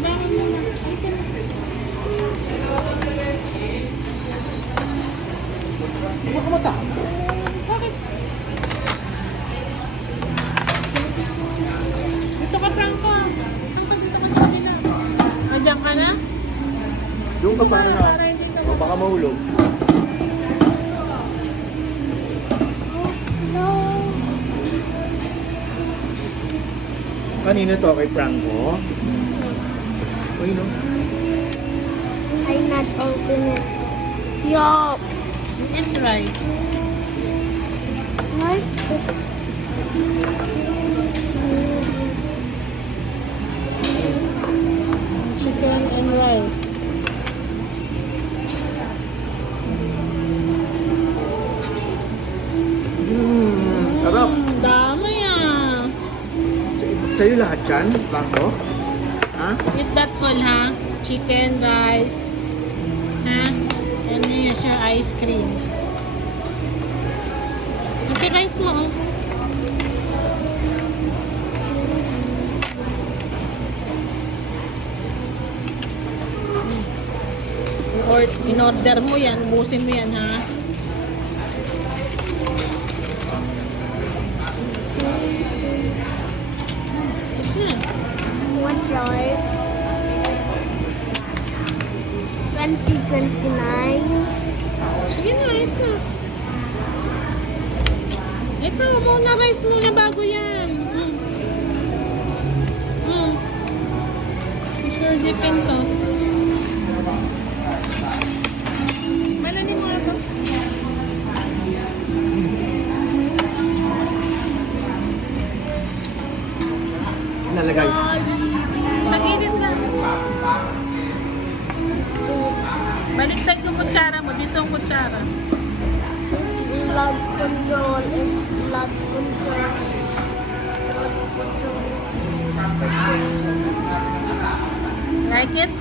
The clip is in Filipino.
Madami muna. Ayusin mo. Ano ka mata? Bakit? Dito ka, Franco. Franco, dito ka sa kabila. Nandiyan ka na? Doon ka para na. Para hindi ka O baka mahulog. No. Kanina to kay Franco. Uy, no? I not open it. Yup. It's rice. What's this? Chicken and rice. Sarap. Dami ah. Sa'yo lahat yan, Franco? Ha? Eat that full, ha? Chicken, rice. Ha? And here's your ice cream. Ito rice mo, oh. Or in-order mo yan, ubusin mo yan, ha? Ito na. What yours? 2029. Sige na, ito. Ito, muna rice muna bago yan. Sure chicken sauce. Malalim mo ito. Nalagay. Sa gilid lang. Baliktad yung kutsara mo. Dito ang kutsara. Blood control is blood control. Blood control. Like it?